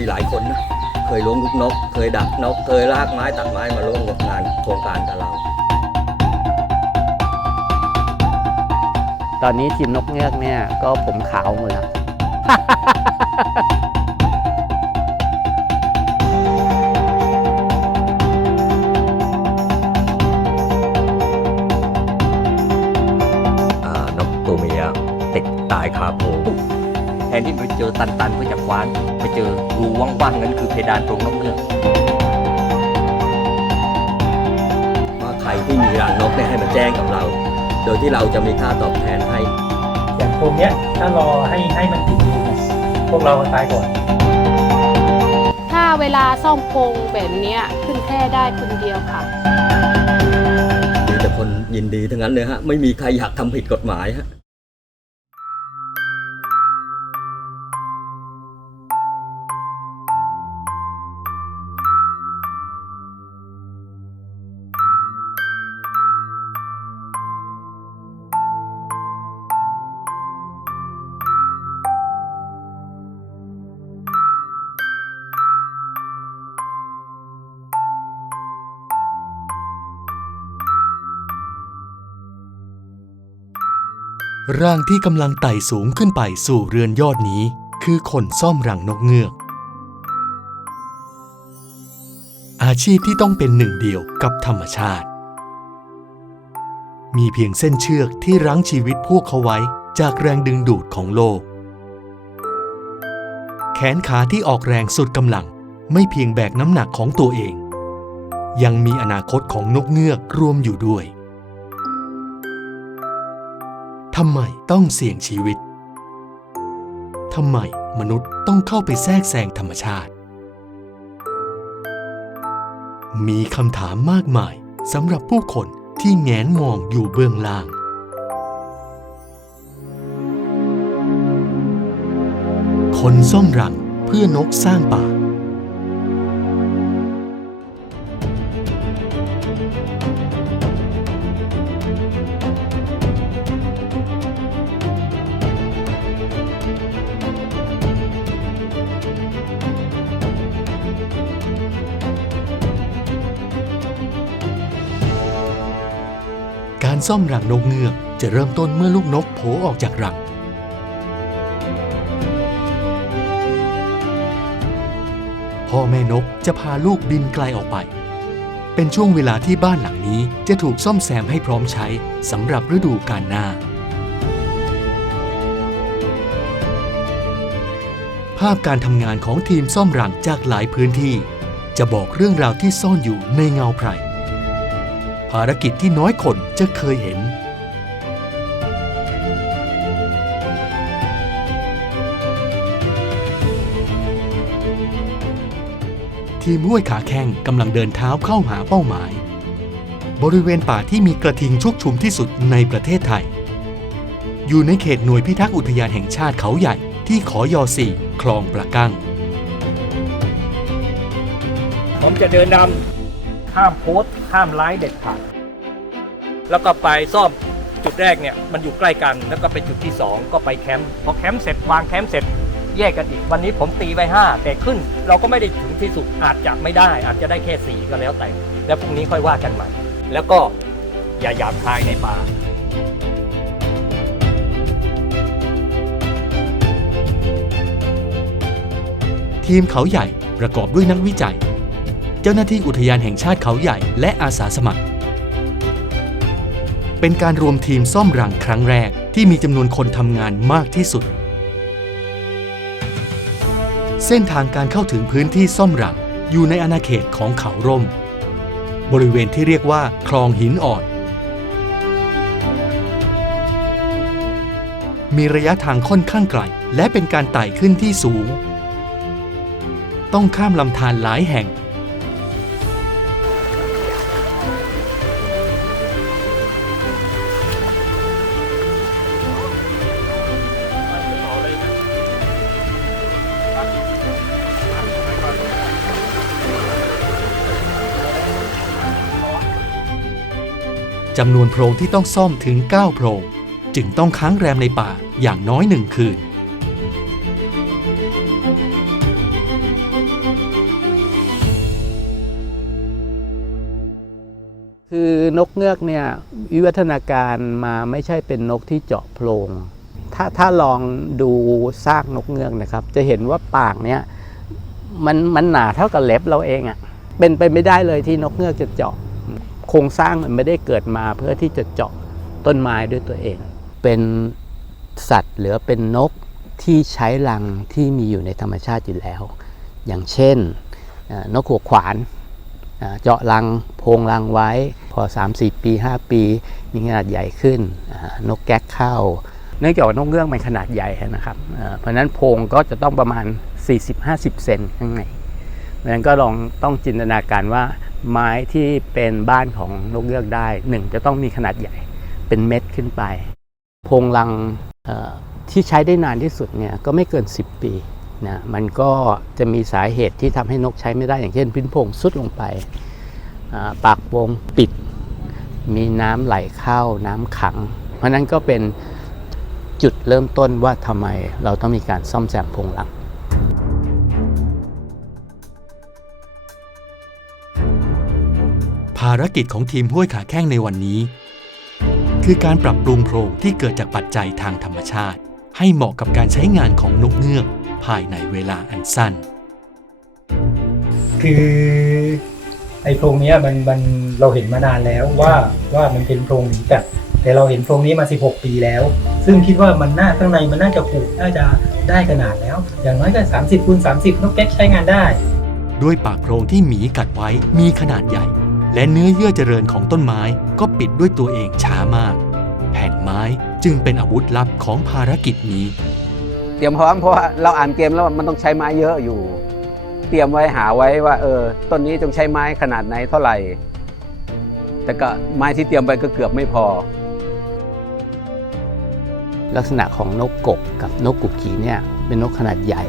มีหลายคนนะเคยล้วงลูกนก เคยดักนก เคยลากไม้ตัดไม้มาร่วมกับงานโครงการกับเรา ตอนนี้ทีมนกเงือกเนี่ยก็ผมขาวหมดแล้ว อ่านกตัวเมียติดตายคาโพรงแทนที่ไปเจอตันๆเพื่อจะคว้าน ไปเจอรูว่างๆนั้นคือเพดานตรงนกเงือกว่าใครที่มีรังนกเนี่ยให้มาแจ้งกับเรา โดยที่เราจะมีค่าตอบแทนให้ อย่างโครงเนี้ยถ้ารอให้ให้มันติดดีเนี่ยพวกเราตายก่อน ถ้าเวลาซ่อมโครงแบบเนี้ยขึ้นแค่ได้คนเดียวค่ะ มีแต่คนยินดีทั้งนั้นเลยฮะ ไม่มีใครอยากทำผิดกฎหมายฮะ ร่างที่กำลังไต่สูงขึ้นไปสู่เรือนยอดนี้ คือคนซ่อมรังนกเงือก อาชีพที่ต้องเป็นหนึ่งเดียวกับธรรมชาติ มีเพียงเส้นเชือกที่รั้งชีวิตพวกเขาไว้จากแรงดึงดูดของโลก แขนขาที่ออกแรงสุดกำลังไม่เพียงแบกน้ำหนักของตัวเอง ยังมีอนาคตของนกเงือกรวมอยู่ด้วย ทำไมต้องเสี่ยงชีวิต ทำไมมนุษย์ต้องเข้าไปแทรกแซงธรรมชาติ มีคำถามมากมายสำหรับผู้คนที่แงนมองอยู่เบื้องล่าง คนซ่อมรังเพื่อนกสร้างป่า ซ่อมรังนกเงือกจะเริ่มต้นเมื่อลูกนกโผล่ออกจากรัง พ่อแม่นกจะพาลูกบินไกลออกไป เป็นช่วงเวลาที่บ้านหลังนี้จะถูกซ่อมแซมให้พร้อมใช้สำหรับฤดูกาลหน้า ภาพการทำงานของทีมซ่อมรังจากหลายพื้นที่ จะบอกเรื่องราวที่ซ่อนอยู่ในเงาไพร ภารกิจที่น้อยคนจะเคยเห็น ทีมห้วยขาแข้งกำลังเดินเท้าเข้าหาเป้าหมาย บริเวณป่าที่มีกระทิงชุกชุมที่สุดในประเทศไทย อยู่ในเขตหน่วยพิทักษ์อุทยานแห่งชาติเขาใหญ่ที่ขอยอสี่คลองประกั้ง ผมจะเดินนำห้ามโพสต์ ห้ามไลฟ์เด็ดขาดแล้วก็ไปซ่อมจุดแรกเนี่ยมันอยู่ใกล้กันแล้วก็ไปจุดที่ 2 ก็ไปแคมป์พอแคมป์เสร็จวางแคมป์เสร็จแยกกันอีกวันนี้ผมตีไว้ 5 แต่ขึ้น เราก็ไม่ได้ถึงที่สุดอาจจะไม่ได้ อาจจะได้แค่ 4 ก็แล้วแต่ แล้วพรุ่งนี้ค่อยว่ากันใหม่ แล้วก็อย่าหยาบคายในป่าทีมเขาใหญ่ประกอบด้วยนักวิจัย เจ้าหน้าที่อุทยานแห่งชาติเขาใหญ่และอาสาสมัคร เป็นการรวมทีมซ่อมรังครั้งแรกที่มีจำนวนคนทำงานมากที่สุด เส้นทางการเข้าถึงพื้นที่ซ่อมรังอยู่ในอาณาเขตของเขาร่ม บริเวณที่เรียกว่าคลองหินอ่อน มีระยะทางค่อนข้างไกลและเป็นการไต่ขึ้นที่สูง ต้องข้ามลำธารหลายแห่ง จำนวนโพรงที่ต้องซ่อมถึง 9 โพรง จึงต้องค้างแรมในป่าอย่างน้อยหนึ่งคืน คือนกเงือกเนี่ยวิวัฒนาการมาไม่ใช่เป็นนกที่เจาะโพรง ถ้าถ้าลองดูซากนกเงือกนะครับ จะเห็นว่าปากเนี่ยมันมันหนาเท่ากับเล็บเราเองอะ่ะเป็นไปไม่ได้เลยที่นกเงือกจะเจาะ โครงสร้างมันไม่ได้เกิดมาเพื่อที่จะเจาะต้นไม้ด้วยตัวเอง เป็นสัตว์หรือเป็นนกที่ใช้รังที่มีอยู่ในธรรมชาติอยู่แล้ว อย่างเช่นนกหัวขวานเจาะรังโพงรังไว้ พอ 3-4 ปี 5 ปี มีขนาดใหญ่ขึ้น นกแก๊กเข้า เนื่องจากว่านกเงือกมันขนาดใหญ่นะครับ เพราะนั้นโพงก็จะต้องประมาณ 40-50 เซนข้างในเพราะฉะนั้นก็ลองต้องจินตนาการว่า ไม้ที่เป็นบ้านของนกเงือกได้หนึ่งจะต้องมีขนาดใหญ่เป็นเม็ดขึ้นไป โพงรังที่ใช้ได้นานที่สุดเนี่ยก็ไม่เกิน 10 ปีนะมันก็จะมีสาเหตุที่ทำให้นกใช้ไม่ได้อย่างเช่น พื้นโพงสุดลงไป ปากโพงปิด มีน้ำไหลเข้าน้ำขัง เพราะนั้นก็เป็นจุดเริ่มต้นว่าทำไมเราต้องมีการซ่อมแซมโพงรัง ภารกิจของทีมห้วยขาแข้งในวันนี้ คือการปรับปรุงโพรงที่เกิดจากปัจจัยทางธรรมชาติ ให้เหมาะกับการใช้งานของนกเงือกภายในเวลาอันสั้น คือไอ้โพรงเนี้ยมันมันเราเห็นมานานแล้วว่าว่ามันเป็นโพรงหมีกัดแต่เราเห็นโพรงนี้มา 16 ปีแล้ว ซึ่งคิดว่ามันน่าข้างในมันน่าจะผูกน่าจะได้ขนาดแล้ว อย่างน้อยก็ 30คูณ30 นกแก๊กใช้งานได้ ด้วยปากโพรงที่หมีกัดไว้มีขนาดใหญ่ และเนื้อเยื่อเจริญของต้นไม้ก็ปิดด้วยตัวเองช้ามาก แผ่นไม้จึงเป็นอาวุธลับของภารกิจนี้ เตรียมพร้อมเพราะว่าเราอ่านเกมแล้วมันต้องใช้ไม้เยอะอยู่ เตรียมไว้หาไว้ว่า เออต้นนี้ต้องใช้ไม้ขนาดไหนเท่าไหร่ แต่ก็ไม้ที่เตรียมไปก็เกือบไม่พอ ลักษณะของนกกบกับนกกุกขีเนี่ยเป็นนกขนาดใหญ่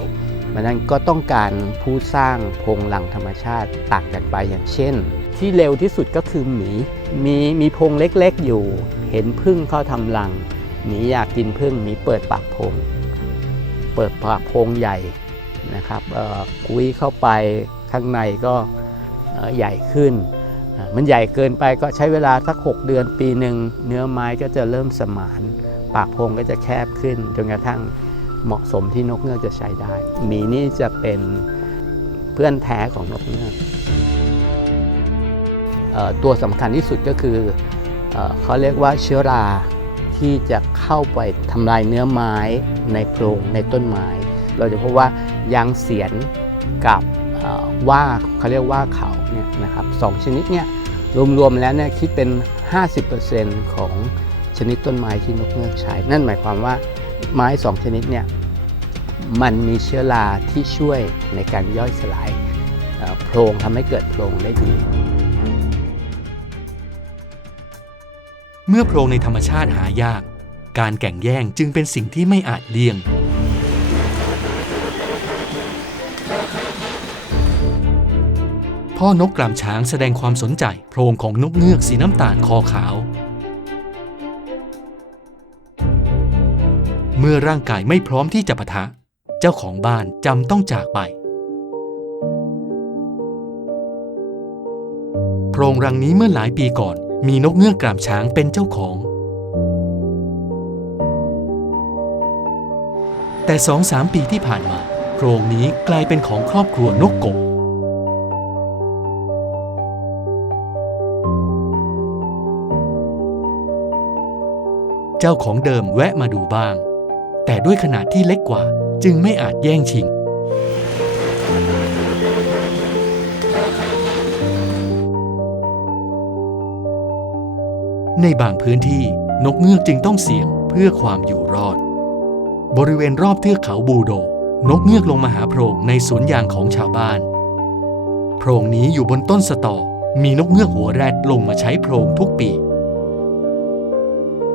เพราะฉะนั้นก็ต้องการผู้สร้างโพรงรังธรรมชาติต่างกันไปอย่างเช่น ที่เร็วที่สุดก็คือหมี มีมีพงเล็กๆอยู่ เห็นพึ่งเข้าทำรัง หมีอยากกินพึ่งหมีเปิดปากพง เปิดปากพงใหญ่นะครับคุยเข้าไปข้างในก็ใหญ่ขึ้น มันใหญ่เกินไปก็ใช้เวลาสัก 6 เดือนปีหนึ่งเนื้อไม้ก็จะเริ่มสมาน ปากพงก็จะแคบขึ้นจนกระทั่งเหมาะสมที่นกเงือกจะใช้ได้ หมีนี่จะเป็นเพื่อนแท้ของนกเงือก ตัวสำคัญที่สุดก็คือเอเขาเรียกว่าเชื้อราที่จะเข้าไปทำลายเนื้อไม้ในโพรงในต้นไม้ เราจะพบว่ายางเสียนกับว่าเขาเรียกว่าเขาเนี่ยนะครับสองชนิดเนี่ยรวมๆแล้วเนี่ยคิดเป็น 50%ของชนิดต้นไม้ที่นกเงือกใช้ นั่นหมายความว่าไม้สองชนิดเนี่ยมันมีเชื้อราที่ช่วยในการย่อยสลายโพรงทำให้เกิดโพรงได้ดี เมื่อโพรงในธรรมชาติหายาก การแก่งแย่งจึงเป็นสิ่งที่ไม่อาจเลี่ยง พ่อนกกรามช้างแสดงความสนใจโพรงของนกเงือกสีน้ำตาลคอขาว เมื่อร่างกายไม่พร้อมที่จะปะทะ เจ้าของบ้านจำต้องจากไปโพรงรังนี้เมื่อหลายปีก่อน มีนกเงือกกรามช้างเป็นเจ้าของ แต่สองสามปีที่ผ่านมาโพรงนี้กลายเป็นของครอบครัวนกกบเจ้าของเดิมแวะมาดูบ้าง แต่ด้วยขนาดที่เล็กกว่าจึงไม่อาจแย่งชิง ในบางพื้นที่นกเงือกจึงต้องเสี่ยงเพื่อความอยู่รอด บริเวณรอบเทือกเขาบูโด นกเงือกลงมาหาโพรงในสวนยางของชาวบ้าน โพรงนี้อยู่บนต้นสตอ มีนกเงือกหัวแรดลงมาใช้โพรงทุกปี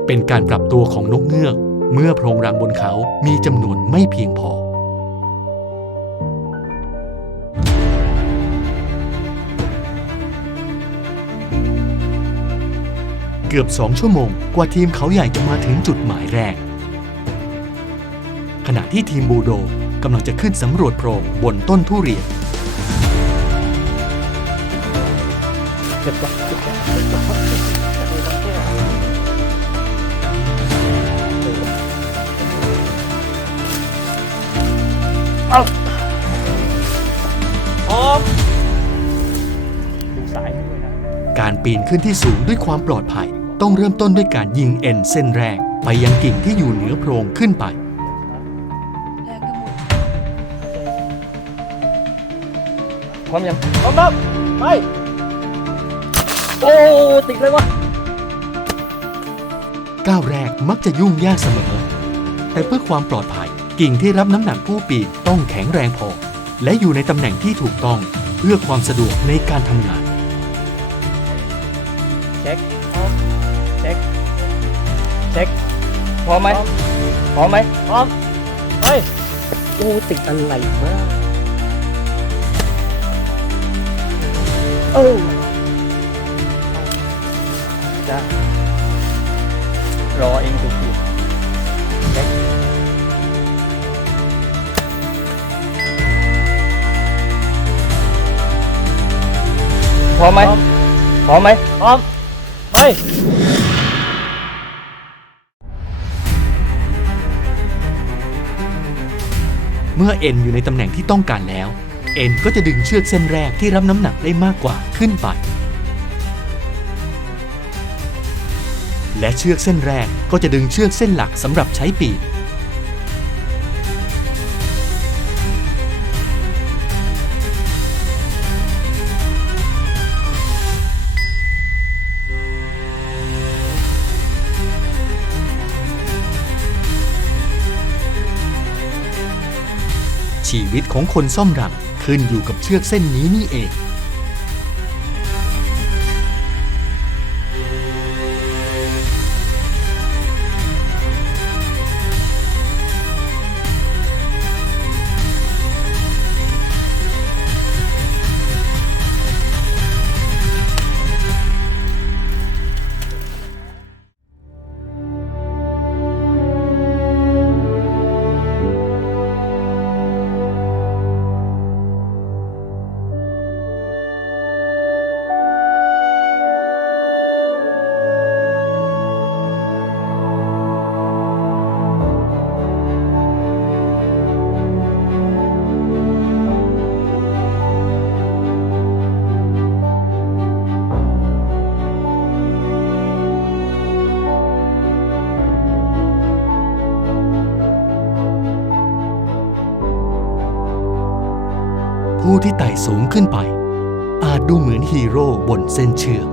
เป็นการปรับตัวของนกเงือก เมื่อโพรงรังบนเขามีจำนวนไม่เพียงพอ กือบสองชั่วโมง กว่าทีมเขาใหญ่จะมาถึงจุดหมายแรก ขณะที่ทีมบูโดกำลังจะขึ้นสำรวจโพรงบนต้นทุเรียนเอาออกดูสายด้วยนะ การปีนขึ้นที่สูงด้วยความปลอดภัย ต้องเริ่มต้นด้วยการยิงเอ็นเส้นแรก ไปยังกิ่งที่อยู่เหนือโพรงขึ้นไป พร้อมยัง พร้อมแล้วไป โอ้ ติดเลยวะก้าวแรกมักจะยุ่งยากเสมอ แต่เพื่อความปลอดภัย กิ่งที่รับน้ำหนักผู้ปีนต้องแข็งแรงพอ และอยู่ในตำแหน่งที่ถูกต้องเพื่อความสะดวกในการทำงาน พร้อมไหมพร้อมไหมพร้อมไปโอ้ติดอะไรวะโอ้จ้ารอเองถูกถูกเช็คพร้อมไหมพร้อมไหมพร้อมไป เมื่อเอ็นอยู่ในตำแหน่งที่ต้องการแล้ว เอ็นก็จะดึงเชือกเส้นแรกที่รับน้ำหนักได้มากกว่าขึ้นไป และเชือกเส้นแรกก็จะดึงเชือกเส้นหลักสำหรับใช้ปีก ชีวิตของคนซ่อมรังขึ้นอยู่กับเชือกเส้นนี้นี่เอง สูงขึ้นไป อาจดูเหมือนฮีโร่บนเส้นเชือก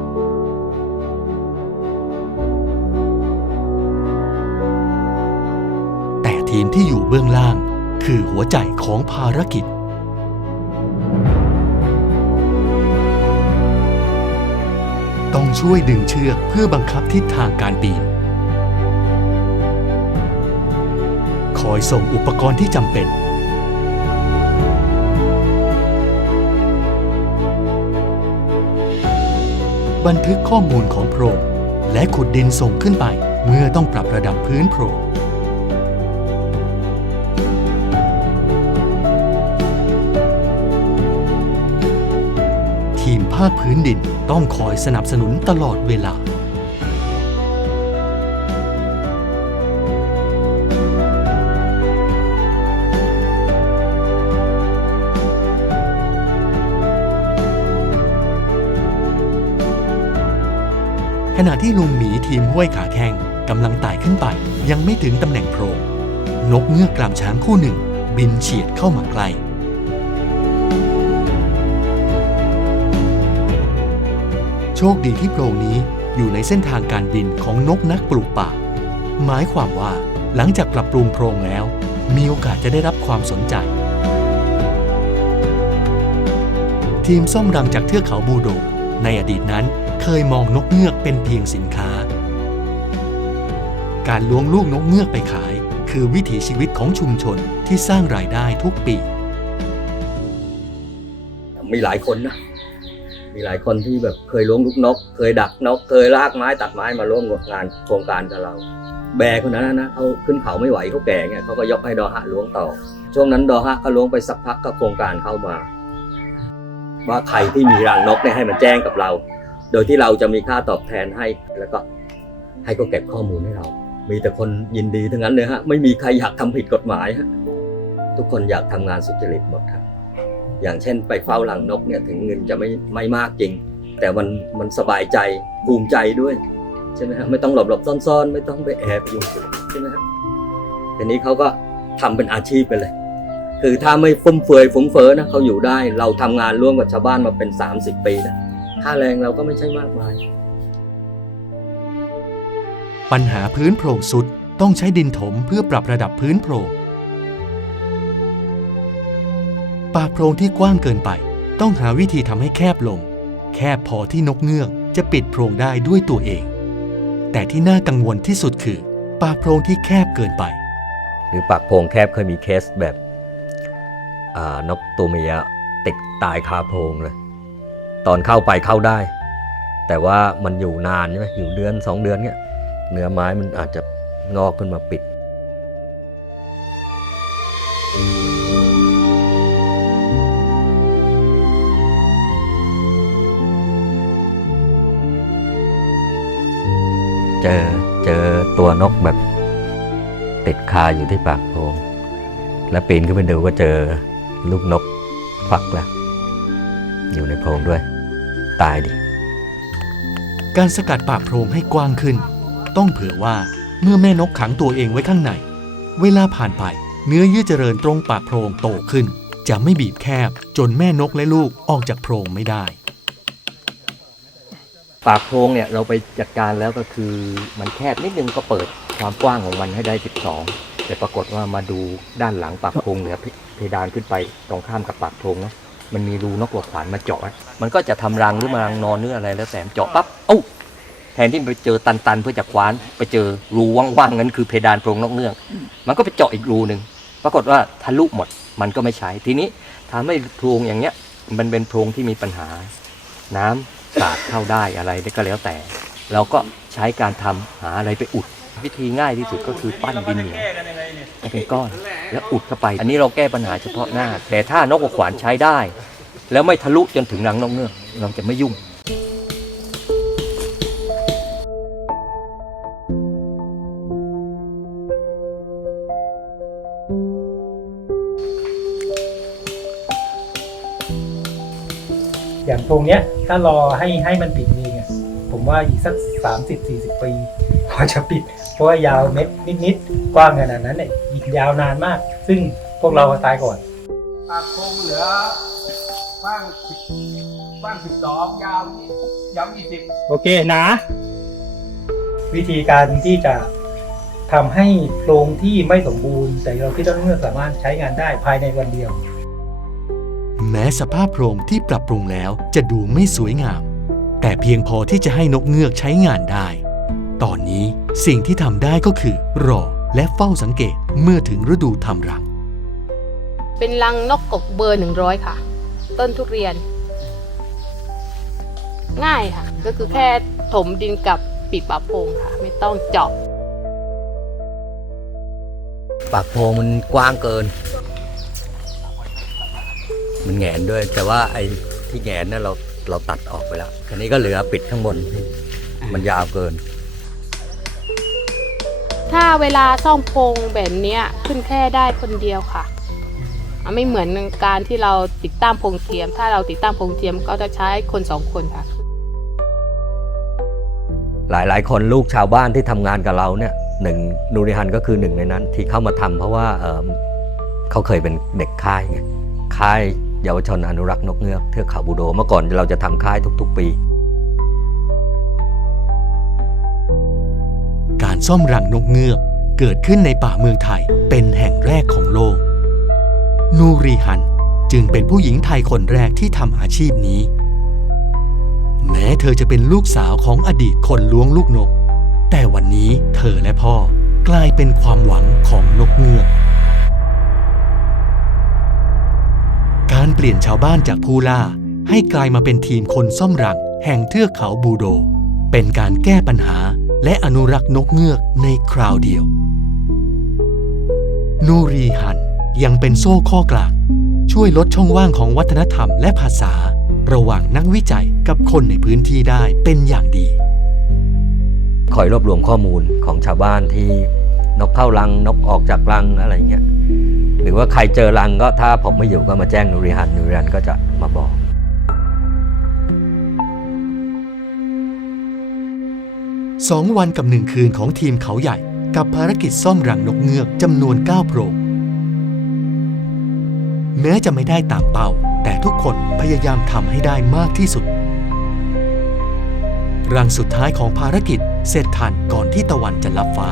แต่ทีมที่อยู่เบื้องล่างคือหัวใจของภารกิจ ต้องช่วยดึงเชือกเพื่อบังคับทิศทางการปีน คอยส่งอุปกรณ์ที่จำเป็น บันทึกข้อมูลของโพรงและขุดดินส่งขึ้นไปเมื่อต้องปรับระดับพื้นโพรงทีมภาคพื้นดินต้องคอยสนับสนุนตลอดเวลา ขณะที่ลุงหมีทีมห้วยขาแข้งกำลังไต่ขึ้นไป ยังไม่ถึงตำแหน่งโพรงนกเงือกกลามช้างคู่หนึ่ง บินเฉียดเข้ามาใกล้โชคดีที่โพรงนี้อยู่ในเส้นทางการบินของนกนักปลูกป่า หมายความว่าหลังจากปรับปรุงโพรงแล้ว มีโอกาสจะได้รับความสนใจ ทีมซ่อมรังจากเทือกเขาบูโด ในอดีตนั้นเคยมองนกเงือกเป็นเพียงสินค้า การล้วงลูกนกเงือกไปขาย คือวิถีชีวิตของชุมชนที่สร้างรายได้ทุกปี มีหลายคนนะ มีหลายคนที่แบบเคยล้วงลูกนก เคยดักนก เคยลากไม้ตัดไม้มาร่วมงานโครงการกับเรา แบร์คนนั้นนะเขาขึ้นเขาไม่ไหวเขาแก่เงี้ยเขาก็ยกให้ดอฮะล้วงต่อ ช่วงนั้นดอฮะก็ล้วงไปสักพักก็โครงการเข้ามา ว่าใครที่มีรังนกเนี่ยให้มันแจ้งกับเรา โดยที่เราจะมีค่าตอบแทนให้แล้วก็ให้ก็เก็บข้อมูลให้เรา มีแต่คนยินดีทั้งนั้นเลยฮะไม่มีใครอยากทำผิดกฎหมายฮะทุกคนอยากทำงานสุจริตหมดครับอย่างเช่น ไปเฝ้ารังนกเนี่ยถึงเงินจะไม่ไม่มากจริง แต่มันมันสบายใจภูมิใจด้วยใช่ไหมฮะไม่ต้องหลบหลบซ่อนซ่อนๆไม่ต้องไปแอบอยู่ใช่ไหมฮะทีนี้เขาก็ทำเป็นอาชีพไปเลย คือถ้าไม่ฟุ่มเฟือยฟุ้งเฟ้อนะเขาอยู่ได้ เราทำงานร่วมกับชาวบ้านมาเป็น 30 ปีนะค่าแรงเราก็ไม่ใช่มากมาย ปัญหาพื้นโพรงสุดต้องใช้ดินถมเพื่อปรับระดับพื้นโพรงปากโพรงที่กว้างเกินไป ต้องหาวิธีทำให้แคบลง แคบพอที่นกเงือกจะปิดโพรงได้ด้วยตัวเอง แต่ที่น่ากังวลที่สุดคือ ปากโพรงที่แคบเกินไป หรือปากโพรงแคบเคยมีเคสแบบอ่า นกตัวเมียติดตายคาโพรงเลย ตอนเข้าไปเข้าได้ แต่ว่ามันอยู่นานใช่ไหมอยู่เดือนสองเดือนเนี้ยเนื้อไม้มันอาจจะงอกขึ้นมาปิด เจอเจอตัวนกแบบติดคาอยู่ที่ปากโพรงแล้วปีนขึ้นไปดูก็เจอ ลูกนกฟักแล้ว อยู่ในโพรงด้วย ตายดิ การสกัดปากโพรงให้กว้างขึ้น ต้องเผื่อว่าเมื่อแม่นกขังตัวเองไว้ข้างใน เวลาผ่านไปเนื้อเยื่อเจริญตรงปากโพรงโตขึ้น จะไม่บีบแคบ จนแม่นกและลูกออกจากโพรงไม่ได้ ปากโพรงเนี่ยเราไปจัดการแล้วก็คือมันแคบนิดนึงก็เปิดความกว้างของมันให้ได้ 12 แต่ปรากฏว่ามาดูด้านหลังปากโพรงเหนือเพเพดานขึ้นไปตรงข้ามกับปากโพรงนะมันมีรูนกหัวขวานมาเจาะมันก็จะทำรังหรือมารังนอนหรืออะไรแล้วแต่เจาะปั๊บเอ้าแทนที่ไปเจอตันๆเพื่อจะคว้านไปเจอรูว่างๆนั้นคือเพดานโพรงนกเงือกมันก็ไปเจาะอีกรูหนึ่งปรากฏว่าทะลุหมดมันก็ไม่ใช้ทีนี้ทำให้โพรงอย่างเนี้ย มันเป็นโพรงที่มีปัญหา น้ำสาดเข้าได้อะไรก็แล้วแต่ เราก็ใช้การทำหาอะไรไปอุด วิธีง่ายที่สุดก็คือปั้นดินเหนียวให้เป็นก้อน แล้วอุดเข้าไป อันนี้เราแก้ปัญหาเฉพาะหน้า แต่ถ้านกกระขวานใช้ได้ แล้วไม่ทะลุจนถึงรังนกเงือกเราจะไม่ยุ่งอย่างโพรงเนี้ยถ้ารอให้ให้มันปิดเองอะผมว่าอีกสักสามสิบสี่สิบปีกว่าจะปิด เพราะว่ายาวเม็ดนิดๆกว้างขนาดนั้นเนี่ยอีกยาวนานมาก ซึ่งพวกเราตายก่อนปากโคงเหลือบ้างสิบบ้างสิบสองยาวนี่ยาวยี่สิบโอเคนะ วิธีการที่จะทำให้โพรงที่ไม่สมบูรณ์ แต่เราคิดว่าเมื่อสามารถใช้งานได้ภายในวันเดียว แม้สภาพโพรงที่ปรับปรุงแล้วจะดูไม่สวยงาม แต่เพียงพอที่จะให้นกเงือกใช้งานได้ ตอนนี้ สิ่งที่ทำได้ก็คือ รอและเฝ้าสังเกตเมื่อถึงฤดูทำรัง เป็นรังนกกกเบอร์หนึ่งร้อยค่ะ ต้นทุเรียน ง่ายค่ะ ก็คือแค่ถมดินกับปิดปะโพงค่ะ ไม่ต้องเจาะปากโพรงมันกว้างเกิน มันแหงนด้วย แต่ว่าไอ้ที่แหงนน่ะเราเราตัดออกไปแล้วคันนี้ก็เหลือปิดข้างบน มันยาวเกิน ถ้าเวลาซ่อมโพงแบบเนี้ยขึ้นแค่ได้คนเดียวค่ะไม่เหมือนการที่เราติดตั้งโพงเทียม ถ้าเราติดตั้งโพงเทียมก็จะใช้คนสองคนค่ะ หลายหลายๆคนลูกชาวบ้านที่ทำงานกับเราเนี่ยหนึ่งนูริฮันก็คือหนึ่งในนั้นที่เข้ามาทำเพราะว่าเเขาเคยเป็นเด็กค่ายไงค่ายเยาวชนอนุรักษ์นกเงือกเทือกเขาบูโด เมื่อก่อนเราจะทำค่ายทุก ๆ ปี ซ่อมรังนกเงือก เกิดขึ้นในป่าเมืองไทยเป็นแห่งแรกของโลก นูรีฮันจึงเป็นผู้หญิงไทยคนแรกที่ทำอาชีพนี้ แม้เธอจะเป็นลูกสาวของอดีตคนล้วงลูกนก แต่วันนี้เธอและพ่อกลายเป็นความหวังของนกเงือก การเปลี่ยนชาวบ้านจากผู้ล่า ให้กลายมาเป็นทีมคนซ่อมรังแห่งเทือกเขาบูโด เป็นการแก้ปัญหา และอนุรักษ์นกเงือกในคราวเดียว นูรีฮันยังเป็นโซ่ข้อกลาง ช่วยลดช่องว่างของวัฒนธรรมและภาษา ระหว่างนักวิจัยกับคนในพื้นที่ได้เป็นอย่างดี คอยรวบรวมข้อมูลของชาวบ้านที่นกเข้ารังนกออกจากรังอะไรเงี้ยหรือว่าใครเจอรังก็ถ้าผมไม่อยู่ก็มาแจ้งนูริฮันนูริฮันก็จะมาบอก สองวันกับหนึ่งคืนของทีมเขาใหญ่ กับภารกิจซ่อมรังนกเงือกจำนวน9โพรงแม้จะไม่ได้ตามเป้า แต่ทุกคนพยายามทำให้ได้มากที่สุด รังสุดท้ายของภารกิจเสร็จทันก่อนที่ตะวันจะลับฟ้า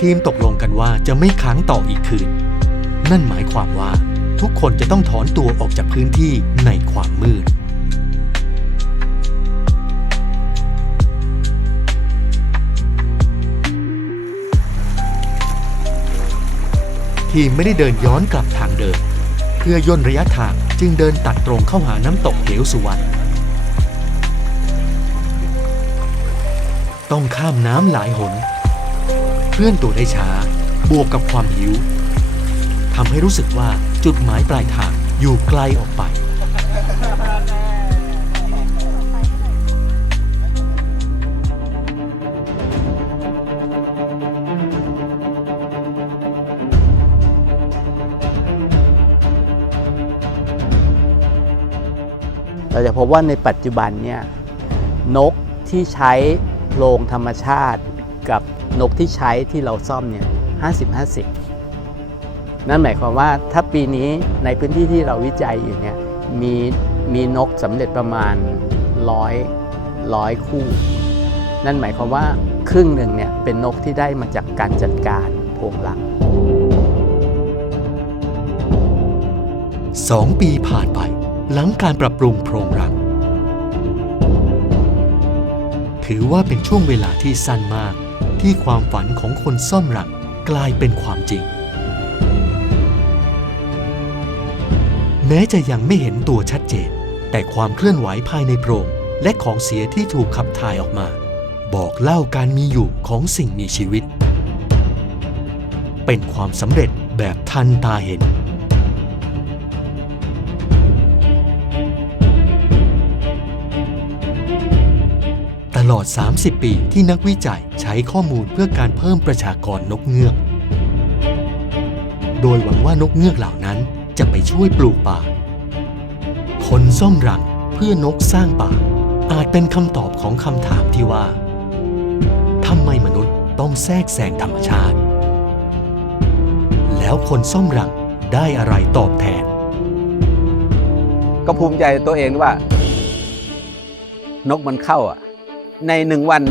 ทีมตกลงกันว่าจะไม่ค้างต่ออีกคืน นั่นหมายความว่าทุกคนจะต้องถอนตัวออกจากพื้นที่ในความมืด ทีมไม่ได้เดินย้อนกลับทางเดิม เพื่อย่นระยะทางจึงเดินตัดตรงเข้าหาน้ำตกเหวสุวรรณต้องข้ามน้ำหลายหน เคลื่อนตัวได้ช้า บวกกับความหิวทำให้รู้สึกว่าจุดหมายปลายทางอยู่ไกลออกไป จะพบว่าในปัจจุบันเนี่ยนกที่ใช้โพรงธรรมชาติ กับนกที่ใช้ที่เราซ่อมเนี่ย50 50 นั่นหมายความว่าถ้าปีนี้ในพื้นที่ที่เราวิจัยอยู่เนี่ยมีมีนกสำเร็จประมาณร้อยร้อยคู่ นั่นหมายความว่าครึ่งหนึ่งเนี่ยเป็นนกที่ได้มาจากการจัดการโพรงหลังสองปีผ่านไป หลังการปรับปรุงโพรงรัง ถือว่าเป็นช่วงเวลาที่สั้นมากที่ความฝันของคนซ่อมรังกลายเป็นความจริง แม้จะยังไม่เห็นตัวชัดเจน แต่ความเคลื่อนไหวภายในโพรงและของเสียที่ถูกขับถ่ายออกมา บอกเล่าการมีอยู่ของสิ่งมีชีวิต เป็นความสำเร็จแบบทันตาเห็น ลอด 30 ปีที่นักวิจัยใช้ข้อมูลเพื่อการเพิ่มประชากรนกเงือก โดยหวังว่านกเงือกเหล่านั้นจะไปช่วยปลูกป่า คนซ่อมรังเพื่อนกสร้างป่า อาจเป็นคำตอบของคำถามที่ว่าทำไมมนุษย์ต้องแทรกแซงธรรมชาติ แล้วคนซ่อมรังได้อะไรตอบแทน ก็ภูมิใจตัวเองว่านกมันเข้าอะ ในหนึ่งวัน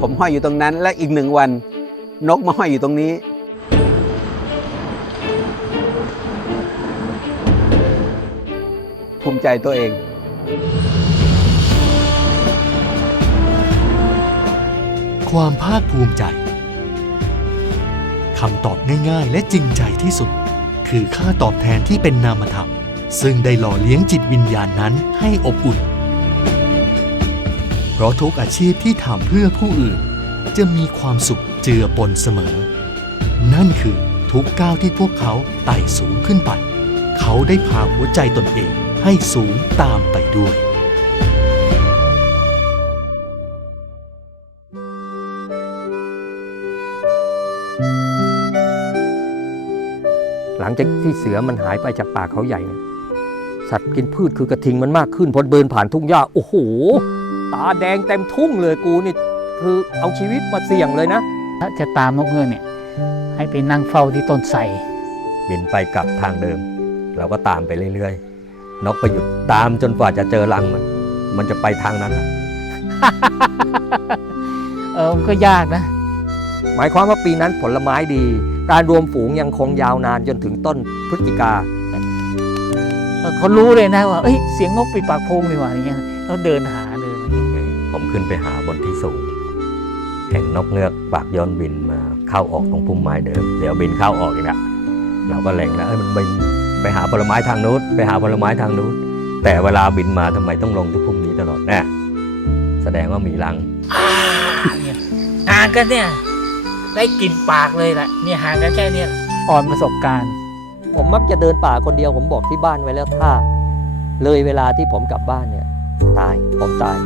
ผมห้อยอยู่ตรงนั้น และอีกหนึ่งวัน นกมาห้อยอยู่ตรงนี้ ภูมิใจตัวเองความภาคภูมิใจคำตอบง่ายๆ และจริงใจที่สุด คือค่าตอบแทนที่เป็นนามธรรม ซึ่งได้หล่อเลี้ยงจิตวิญญาณนั้นให้อบอุ่น เพราะทุกอาชีพที่ทำเพื่อผู้อื่น จะมีความสุขเจือปนเสมอ นั่นคือทุกก้าวที่พวกเขาไต่สูงขึ้นไป เขาได้พาหัวใจตนเองให้สูงตามไปด้วยหลังจากที่เสือมันหายไปจากป่าเขาใหญ่เนี่ยสัตว์กินพืชคือกระทิงมันมากขึ้นพอเดินผ่านทุ่งหญ้าโอ้โห ตาแดงเต็มทุ่งเลยกูนี่คือเอาชีวิตมาเสี่ยงเลยนะ ถ้าจะตามนกเงือกเนี่ย ให้ไปนั่งเฝ้าที่ต้นไทรบินไปกลับทางเดิม เราก็ตามไปเรื่อยๆ นกไปหยุดตามจนกว่าจะเจอรังมัน มันจะไปทางนั้นน่ะเออมันก็ยากนะ หมายความว่าปีนั้นผลไม้ดี การรวมฝูงยังคงยาวนานจนถึงต้นพฤศจิกาเออเขารู้เลยนะว่าเอ้ยเสียงนกปีปากโพงนี่หว่าอย่างเงี้ยเราเดินหา ขึ้นไปหาบนที่สูง เห็นนกเงือกปากย้อนบินมาเข้าออกตรงพุ่มไม้เดิม เดี๋ยวบินเข้าออกอีกแล้วเราก็เล็งแล้วเอ้ยมันบินไปหาผลไม้ทางนู้นไปหาผลไม้ทางนู้นแต่เวลาบินมาทำไมต้องลงที่พุ่มนี้ตลอดแน่แสดงว่ามีรังเนี่ยห่างกันเนี่ยได้กลิ่นปากเลยแหละเนี่ยห่างกันแค่เนี้ยอ่อนประสบการณ์ ผมมักจะเดินป่าคนเดียวผมบอกที่บ้านไว้แล้วถ้า เลยเวลาที่ผมกลับบ้านเนี่ย ตายผมตาย